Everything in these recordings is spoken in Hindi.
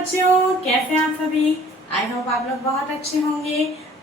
बच्चों, कैसे हैं आप सभी। आई होप आप लोग बहुत अच्छे होंगे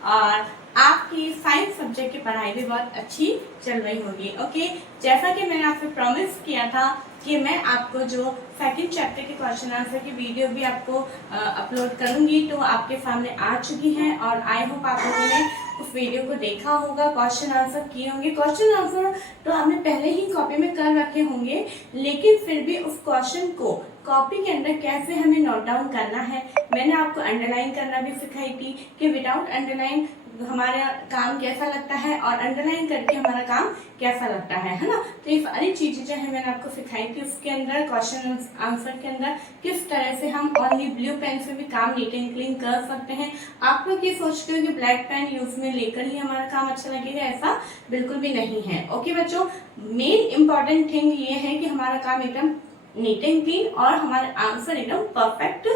और आपकी साइंस सब्जेक्ट की पढ़ाई भी बहुत अच्छी चल रही होगी। ओके, जैसा कि मैंने आपसे प्रॉमिस किया था कि मैं आपको जो सेकंड चैप्टर के क्वेश्चन आंसर की वीडियो भी आपको अपलोड करूंगी, तो आपके सामने आ चुकी है और आई होप आप लोगों ने उस वीडियो को देखा होगा, क्वेश्चन आंसर किए होंगे। क्वेश्चन आंसर तो हमने पहले ही कॉपी में कर रखे होंगे, लेकिन फिर भी उस क्वेश्चन को कॉपी के अंदर कैसे हमें नोट डाउन करना है, मैंने आपको अंडरलाइन करना भी सिखाई थी कि विदाउट अंडरलाइन हमारा काम कैसा लगता है और अंडरलाइन करके हमारा काम कैसा लगता है ना। तो ये सारी चीजें जो है मैंने आपको सिखाई थी उसके अंदर, क्वेश्चन आंसर के अंदर किस तरह से हम ओनली ब्लू पेन से भी काम नीट एंड क्लीन कर सकते हैं। आप लोग ये सोचते हो कि ब्लैक पेन यूज में लेकर ही हमारा काम अच्छा लगेगा, ऐसा बिल्कुल भी नहीं है। ओके बच्चों, मेन इंपॉर्टेंट थिंग ये है कि हमारा काम एकदम नीट एंड क्लीन और हमारे आंसर एकदम परफेक्ट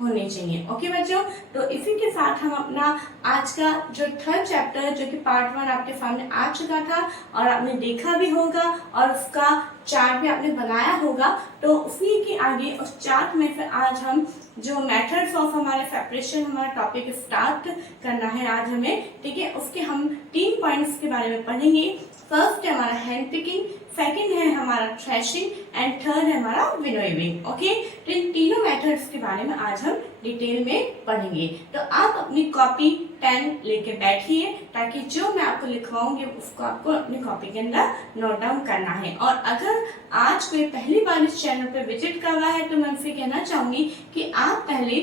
होने चाहिए। ओके बच्चों, तो इसी के साथ हम अपना आज का जो थर्ड चैप्टर जो कि पार्ट 1 आपके सामने आ चुका था और आपने देखा भी होगा और उसका चार्ट भी आपने बनाया होगा, तो उसी के आगे उस चार्ट में से आज हम जो मेथड्स ऑफ हमारे सेपरेशन हमारा टॉपिक स्टार्ट करना है आज हमें, ठीक है। उसके हम 3 पॉइंट्स के बारे में पढ़ेंगे। फर्स्ट है हमारा हैंड पिकिंग, सेकंड है हमारा थ्रेशिंग एंड थर्ड है हमारा विनोइंग। ओके, तो इन तीनों मेथड्स के बारे में आज हम डिटेल में पढ़ेंगे। तो आप अपनी कॉपी पेन लेके बैठिए ताकि जो मैं आपको लिखवाऊंगी उसको आपको अपनी कॉपी के अंदर नोट डाउन करना है। और अगर आज कोई पहली बार इस चैनल पे विजिट कर रहा है तो मैं उनसे कहना चाहूंगी कि आप पहले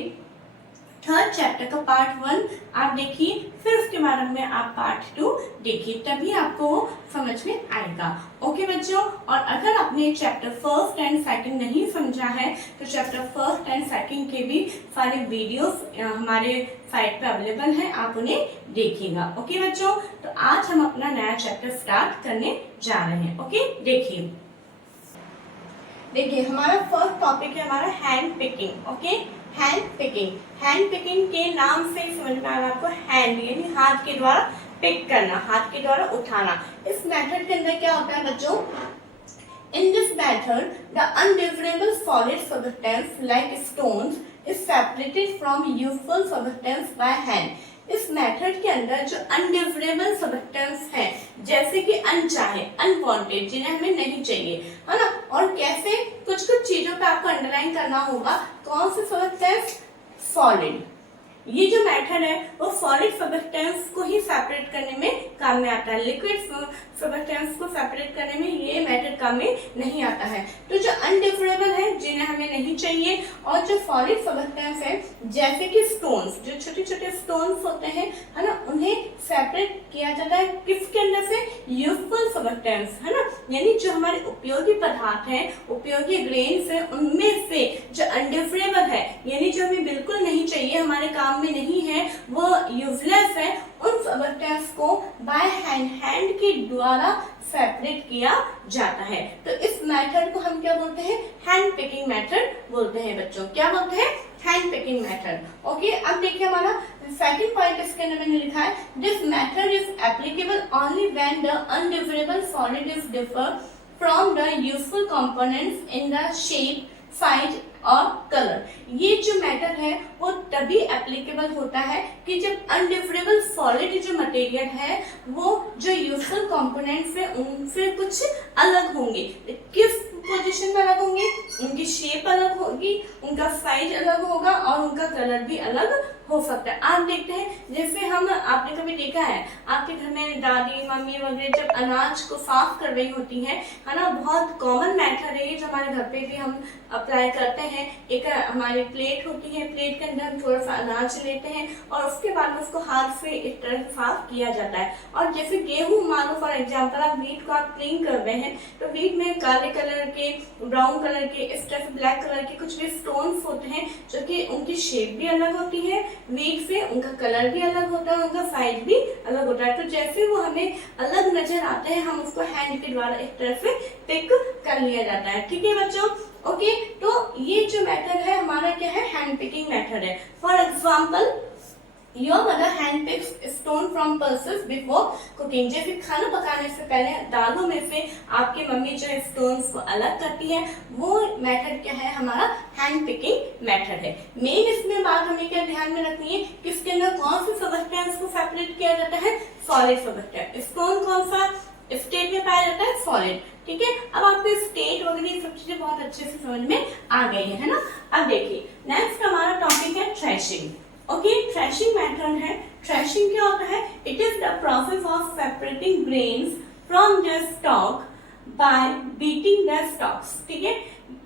थर्ड चैप्टर का पार्ट 1 आप देखिए, फिर उसके बाद में आप पार्ट 2 देखिए, तभी आपको समझ में आएगा। ओके बच्चों, और अगर आपने चैप्टर फर्स्ट एंड सेकंड नहीं समझा है तो चैप्टर फर्स्ट एंड सेकंड के भी सारे वीडियोस हमारे साइट पे अवेलेबल है, आप उन्हें देखिएगा। ओके बच्चों, तो आज हम अपना नया चैप्टर स्टार्ट करने जा रहे हैं। ओके, देखिए हमारा फर्स्ट टॉपिक है हमारा hand picking. Okay, hand picking, hand picking के नाम से समझ में आ रहा है आपको, हैंड यानी हाथ के द्वारा पिक करना, हाथ के द्वारा उठाना। इस मेथड के अंदर क्या होता है बच्चों, in this method the undivisible solid substance like stones is separated from useful substance by hand। इस मेथड के अंदर जो अनडिफरेबल सब्सटेंस है जैसे कि अनचाहे, अनवांटेड, जिन्हें हमें नहीं चाहिए, है ना, और कैसे कुछ चीजों पे आपको अंडरलाइन करना होगा। कौन से सब्सटेंस, सॉलिड। ये जो मेथड है वो सॉलिड सब्सटेंस को ही सेपरेट करने में काम में आता है, लिक्विड सब्सटेंस को सेपरेट करने में ये मेथड काम में नहीं आता है। तो जो अनडिफरेबल है जिन्हें हमें नहीं चाहिए, और जो सॉलिड सब्सटेंस है जैसे कि स्टोन्स, जो छोटे छोटे स्टोन्स होते हैं, है ना, उन्हें सेपरेट किया जाता है किसके अंदर से, यूजफुल सब्सटेंस, है ना, यानी जो हमारे उपयोगी पदार्थ हैं, उपयोगी ग्रेन्स है, उनमें से जो अनडिफरेबल है यानी जो हमें बिल्कुल नहीं चाहिए, हमारे काम में नहीं है, वो यूजलेस है, उन सब्सटेंस को बाय हैंड के द्वारा सेपरेट किया जाता है। तो इस मेथड को हम क्या बोलते हैं, हैंड पिकिंग मेथड बोलते हैं बच्चों। क्या बोलते हैं, हैंड पिकिंग मेथड। ओके, अब देखिए हमारा सेकंड पॉइंट इसके अंदर मैंने लिखा है, this method is applicable only when the undesirable solid is differ from the useful components in the shape, size और कलर। ये जो मेथड है वो तभी एप्लीकेबल होता है कि जब अनडिफरेबल सॉलिड जो मटेरियल है वो जो यूजफुल कंपोनेंट्स है उनसे कुछ अलग होंगे। किस पोजीशन में अलग होंगे, उनकी शेप अलग होगी, उनका साइज अलग होगा और उनका कलर भी अलग हो सकता है। आप देखते हैं जैसे हम, आपने कभी देखा है आपके घर में दादी मम्मी वगैरह जब अनाज को साफ कर रही होती है ना, बहुत कॉमन मेथड है जो हमारे घर पे भी हम अप्लाई करते हैं। एक हमारी प्लेट होती है, प्लेट के अंदर हम थोड़ा सा अनाज लेते हैं और उसके बाद उसको हाथ से इस तरह साफ किया जाता है। और जैसे गेहूं, मानो फॉर एग्जाम्पल आप व्हीट को आप क्लीन कर रहे हैं तो व्हीट में काले कलर के, ब्राउन कलर के, इस तरह से ब्लैक कलर के कुछ भी स्टोन्स होते हैं जो कि उनकी शेप भी अलग होती है, व्हीट से उनका कलर भी अलग होता है, उनका साइज भी अलग होता है। तो जैसे वो हमें अलग नजर आते हैं हम उसको हैंड के द्वारा एक तरह से पिक कर लिया जाता है। ठीक है बच्चों, ओके, तो ये जो मेथड है हमारा क्या है, हैंड पिकिंग मेथड है। For example Your mother handpicks stone from pulses before cooking. जैसे खाना पकाने से पहले दालों में से आपकी मम्मी जो है स्टोन्स को अलग करती है, वो मेथड क्या है, हमारा हैंड पिकिंग मेथड है। मेन इसमें बात हमें क्या ध्यान में रखनी है कि इसके अंदर कौन से सब्सटेंस को सेपरेट किया जाता है, सॉलिड सब्सटेंस। स्टोन कौन सा स्टेट में पाया जाता है, सॉलिड। ठीक है, अब आपको स्टेट वगैरह सब चीजें बहुत अच्छे से समझ में आ गई है ना। अब देखिए नेक्स्ट हमारा टॉपिक है थ्रेशिंग। ओके, थ्रेशिंग मेथड है। थ्रेशिंग क्या होता है, it is the process of separating grains from the stock bye beating the stocks. ठीक है,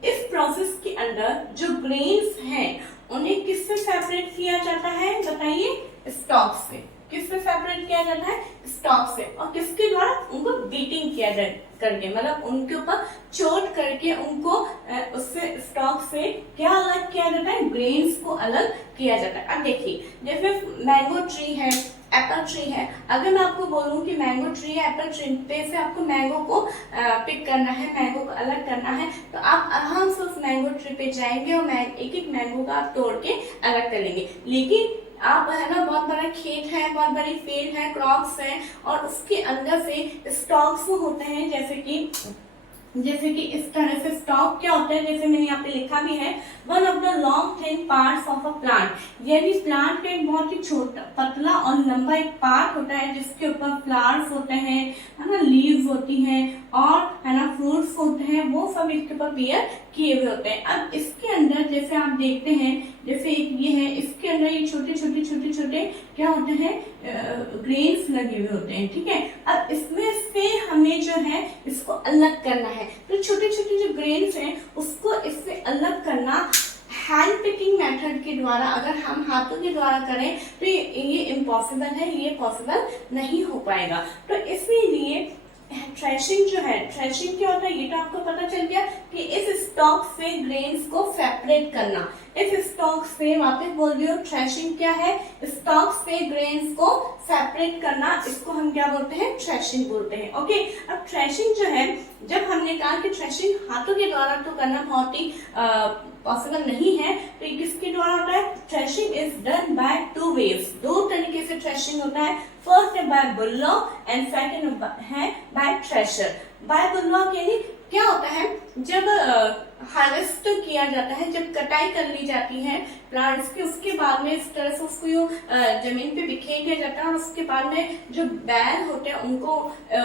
इस प्रोसेस के अंदर जो ग्रेन्स हैं उन्हें किससे सेपरेट किया जाता है, बताइए, स्टॉक से। किससे सेपरेट किया जाता है, स्टॉक से। और किसके द्वारा, उनको बीटिंग किया जाए करके, मतलब उनके ऊपर चोट करके उनको उससे स्टॉक से क्या अलग किया जाता है, ग्रेन्स को अलग किया जाता है। अब देखिए जैसे मैंगो ट्री है, एप्पल ट्री है, अगर मैं आपको बोलूं कि मैंगो ट्री है, एप्पल ट्री पे से आपको मैंगो को पिक करना है, मैंगो को अलग करना है, तो आप आराम से उस मैंगो ट्री पे जाएंगे और एक एक मैंगो का आप तोड़ के अलग कर लेंगे। लेकिन आप है ना, बहुत बड़ा खेत है, बहुत बड़ी फील्ड है, क्रॉप्स है, और उसके अंदर से स्टॉक्स होते हैं, जैसे कि इस तरह से स्टॉक क्या होता है, जैसे मैंने यहाँ पे लिखा भी है, one of the long thin parts of a plant, यानी प्लांट का एक बहुत ही छोटा पतला और लंबा एक पार्ट होता है जिसके ऊपर फ्लावर्स होते हैं, है ना, लीव्स होती हैं, और है ना फ्रूट्स होते हैं, वो सब इसके ऊपर बियर किए हुए होते हैं। अब इसके अंदर जैसे आप देखते हैं, जैसे एक ये है, इसके अंदर ये छोटे छोटे छोटे छोटे क्या होते हैं, ग्रेन्स लगे हुए होते हैं। ठीक है, अब इसमें से हमें जो है इसको अलग करना है, तो छोटे छोटे जो ग्रेन्स हैं उसको इससे अलग करना हैंड पिकिंग मेथड के द्वारा, अगर हम हाथों के द्वारा करें तो ये इम्पॉसिबल है, ये पॉसिबल नहीं हो पाएगा। तो इसीलिए थ्रेशिंग जो है, थ्रेशिंग क्या होता है ये तो आपको पता चल गया कि इस स्टॉक से ग्रेन्स को सेपरेट करना। इस स्टॉक से, वापस बोल रही हूँ, थ्रेशिंग क्या है, स्टॉक से ग्रेन्स को सेपरेट करना, इसको हम क्या बोलते हैं, थ्रेशिंग बोलते हैं। ओके, अब थ्रेशिंग जो है, जब हमने कहा कि थ्रेशिंग हाथों के द्वारा तो करना बहुत ही पॉसिबल नहीं है, तो ये किसके द्वारा होता है, threshing is done by two ways, दो तरीके से थ्रेशिंग होता है। फर्स्ट है बाय बुलडॉग एंड सेकंड है बाय थ्रेशर। बाय बुलडॉग यानी क्या होता है, जब हार्वेस्ट किया जाता है, जब कटाई कर ली जाती है प्लांट्स की, उसके बाद में इस तरह से उसको जमीन पे बिखेर दिया जाता है, और उसके बाद में जो बैल होते हैं उनको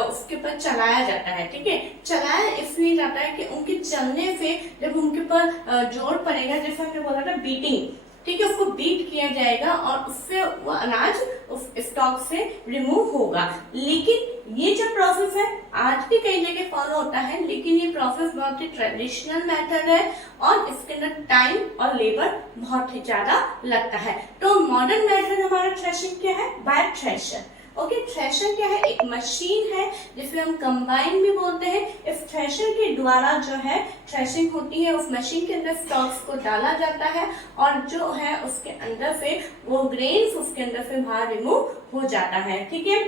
उसके ऊपर चलाया जाता है। ठीक है, चलाया इसलिए जाता है कि उनके चलने से जब उनके ऊपर जोर पड़ेगा, जैसे हमने बोला था बीटिंग, ठीक है, उसको बीट किया जाएगा और उससे वो अनाज उस स्टॉक से रिमूव होगा। लेकिन ये जो प्रोसेस है आज भी कई जगह फॉलो होता है, लेकिन ये प्रोसेस बहुत ही ट्रेडिशनल मेथड है और इसके अंदर टाइम और लेबर बहुत ही ज्यादा लगता है। तो मॉडर्न मेथड हमारा थ्रेशिंग क्या है, बाय थ्रेशर। ओके, थ्रेशर क्या है, एक मशीन है जिसे हम कंबाइन भी बोलते हैं। इस थ्रेशर के द्वारा जो है थ्रेशिंग होती है, उस मशीन के अंदर स्टॉक्स को डाला जाता है और जो है उसके अंदर से वो ग्रेन्स उसके अंदर से बाहर रिमूव हो जाता है। ठीक है,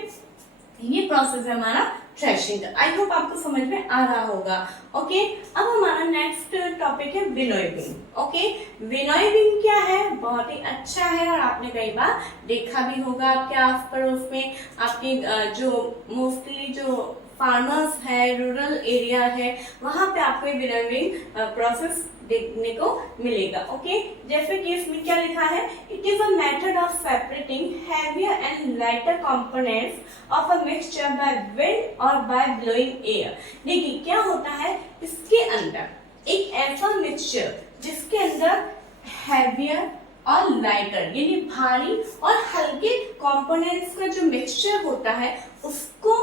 ये प्रोसेस है हमारा थ्रेशिंग। आई होप आपको समझ में आ रहा होगा। ओके, अब हमारा नेक्स्ट टॉपिक है विनोइंग। ओके, विनोइंग क्या है, बहुत ही अच्छा है और आपने कई बार देखा भी होगा आपके आस पड़ोस में, आपके जो मोस्टली जो फार्मर्स है, रूरल एरिया है, वहां पे आपको विनोइंग प्रोसेस देखने को मिलेगा। ओके, जैसे कि इसमें क्या लिखा है, it is a method of separating heavier and lighter components of a mixture by wind और बाय ब्लोइंग एयर। देखिए क्या होता है, इसके अंदर एक ऐसा मिक्सचर जिसके अंदर हैवियर और लाइटर यानी भारी और हल्के कंपोनेंट्स का जो मिक्सचर होता है उसको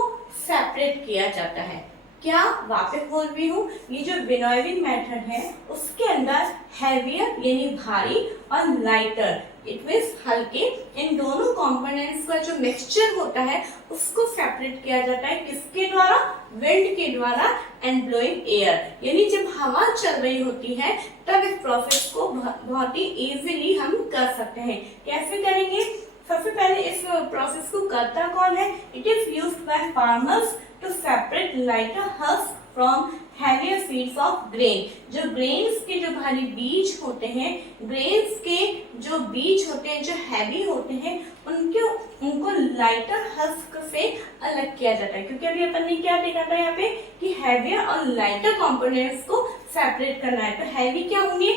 सेपरेट किया जाता है। क्या, वापस बोल रही हूँ, ये जो विनोइंग मेथड है उसके अंदर हैवियर यानी भारी और लाइटर इट मींस हल्के, इन दोनों कंपोनेंट्स का जो मिक्सचर होता है उसको सेपरेट किया जाता है, किसके द्वारा, विंड के द्वारा एंड ब्लोइंग एयर, यानी जब हवा चल रही होती है तब इस प्रोसेस को बहुत ही इजीली हम कर सकते हैं। कैसे करेंगे, सबसे पहले इस प्रोसेस को करता कौन है, it is used by farmers to separate lighter husks from heavier seeds of grain. जो ग्रेन्स के जो भारी बीज होते हैं, ग्रेन्स के जो बीज होते हैं जो हैवी होते हैं, उनको लाइटर हस्क से अलग किया जाता है। क्योंकि अभी अपन ने क्या देखा था यहाँ पे कि हैवियर और लाइटर कंपोनेंट्स को सेपरेट करना है। तो हैवी क्या होंगे,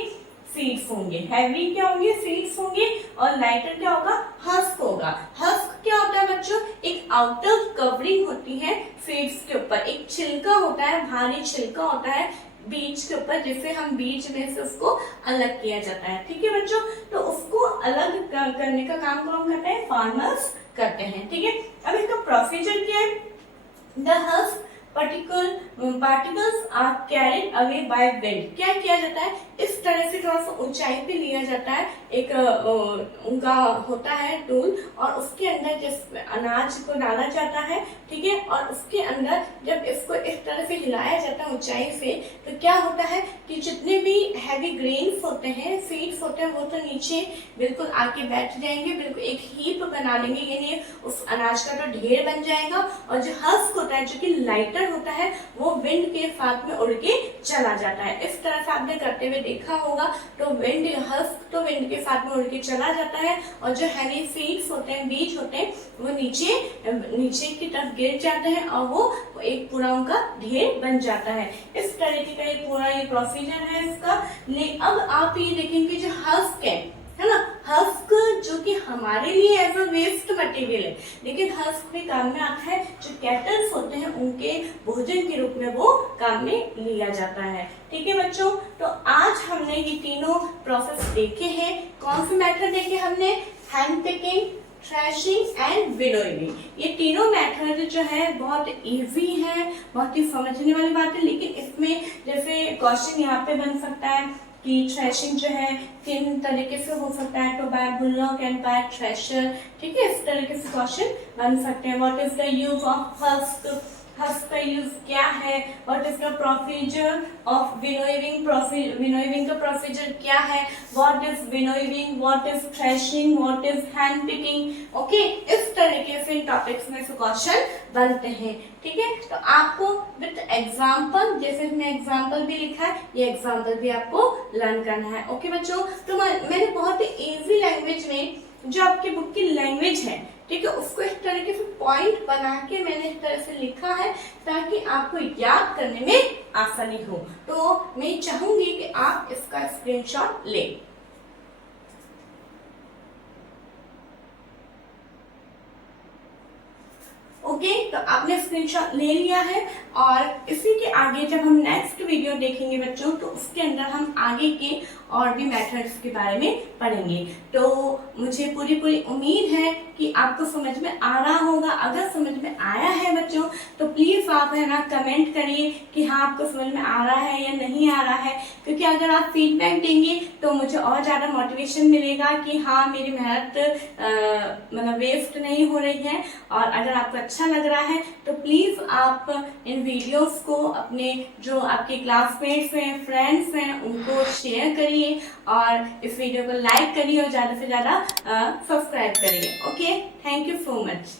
सीड्स होंगे, हैवी क्या होंगे, सीड्स होंगे, और लाइटर क्या होगा, हस्क होगा। हस्क क्या होता है बच्चों, एक आउटर कवरिंग होती है सीड्स के ऊपर, एक छिलका होता है, भारी छिलका होता है बीज के ऊपर, जिसे हम बीज में से उसको अलग किया जाता है। ठीक है बच्चों, तो उसको अलग करने का काम कौन करते हैं, फार्मर्स करते हैं। ठीक है, अब इसका प्रोसीजर क्या है, the husk particles are carried away by wind। क्या किया जाता है, इस तरह से थोड़ा सा ऊंचाई पे लिया जाता है, एक उनका होता है टूल, और उसके अंदर जिस अनाज को डाला जाता है, ठीक है, और उसके अंदर जब इसको इस तरह से हिलाया जाता है ऊंचाई से, तो क्या होता है कि जितने भी हैवी ग्रेन्स होते हैं, सीड्स होते हैं, वो तो नीचे बिल्कुल आके बैठ जाएंगे, बिल्कुल एक हीप बना लेंगे, यानी उस अनाज का तो ढेर बन जाएगा। और जो हस्क होता है, जो कि लाइटर होता है, वो विंड के साथ में उड़ के चला जाता है। इस तरह से आपने करते हुए देखा होगा। तो विंड, हस्क तो विंड के साथ में उड़ के चला जाता है, और जो हैवी सीड्स होते हैं, बीज होते हैं, वो नीचे की तरफ गिर जाते हैं, और वो एक पूरा उनका ढेर बन जाता है। इस तरीके का एक पूरा ये प्रोसीजर है इसका। अब आप ये देखेंगे जो हस्क है ना, हस्क जो कि हमारे लिए एज अ वेस्ट मटेरियल है, लेकिन हस्क भी काम में आता है। जो कैटल्स होते हैं उनके भोजन के रूप में वो काम में लिया जाता है। ठीक है बच्चों, तो आज हमने ये तीनों प्रोसेस देखे हैं। कौन से मेथड देखे हमने, hand picking, threshing and winnowing. ये तीनों मेथड जो है बहुत इजी है, बहुत ही समझने वाली बात है। लेकिन इसमें जैसे क्वेश्चन यहाँ पे बन सकता है कि थ्रेशिंग जो है किन तरीके से हो सकता है, तो by bulldog and by thresher. ठीक है, इस तरीके से क्वेश्चन बन सकते हैं। What is the use of husk, husk का यूज क्या है, what is the procedure of winnowing, winnowing का प्रोसीजर क्या है, what is winnowing, what is threshing, what is hand picking. Okay, इस तरीके से इन टॉपिक्स में से क्वेश्चन बनते हैं। ठीक है, तो आपको विद एग्जाम्पल, जैसे मैं एग्जाम्पल भी लिखा है, ये एग्जाम्पल भी आपको लर्न करना है। ओके बच्चों, तो मैंने बहुत ही इजी लैंग्वेज में जो आपकी बुक की लैंग्वेज है, ठीक है, उसको इस तरीके से पॉइंट बना के मैंने इस तरह से लिखा है ताकि आपको याद करने में आसानी हो। तो मैं चाहूंगी कि आप इसका स्क्रीनशॉट लें। ओके, तो आपने स्क्रीनशॉट ले लिया है, और इसी के आगे जब हम नेक्स्ट वीडियो देखेंगे बच्चों, तो उसके अंदर हम आगे के और भी मेथड्स के बारे में पढ़ेंगे। तो मुझे पूरी उम्मीद है कि आपको समझ में आ रहा होगा। अगर समझ में आया है बच्चों, तो प्लीज आप है ना कमेंट करिए कि हाँ आपको समझ में आ रहा है या नहीं आ रहा है, क्योंकि अगर आप फीडबैक देंगे तो मुझे और ज्यादा मोटिवेशन मिलेगा कि हाँ मेरी मेहनत मतलब वेस्ट नहीं हो रही है। और अगर आपको अच्छा लग रहा है तो प्लीज आप इन वीडियोस को अपने जो आपके क्लासमेट्स हैं, फ्रेंड्स हैं, उनको शेयर करिए, और इस वीडियो को लाइक करिए और ज्यादा से ज्यादा सब्सक्राइब करिए। Okay, thank you so much.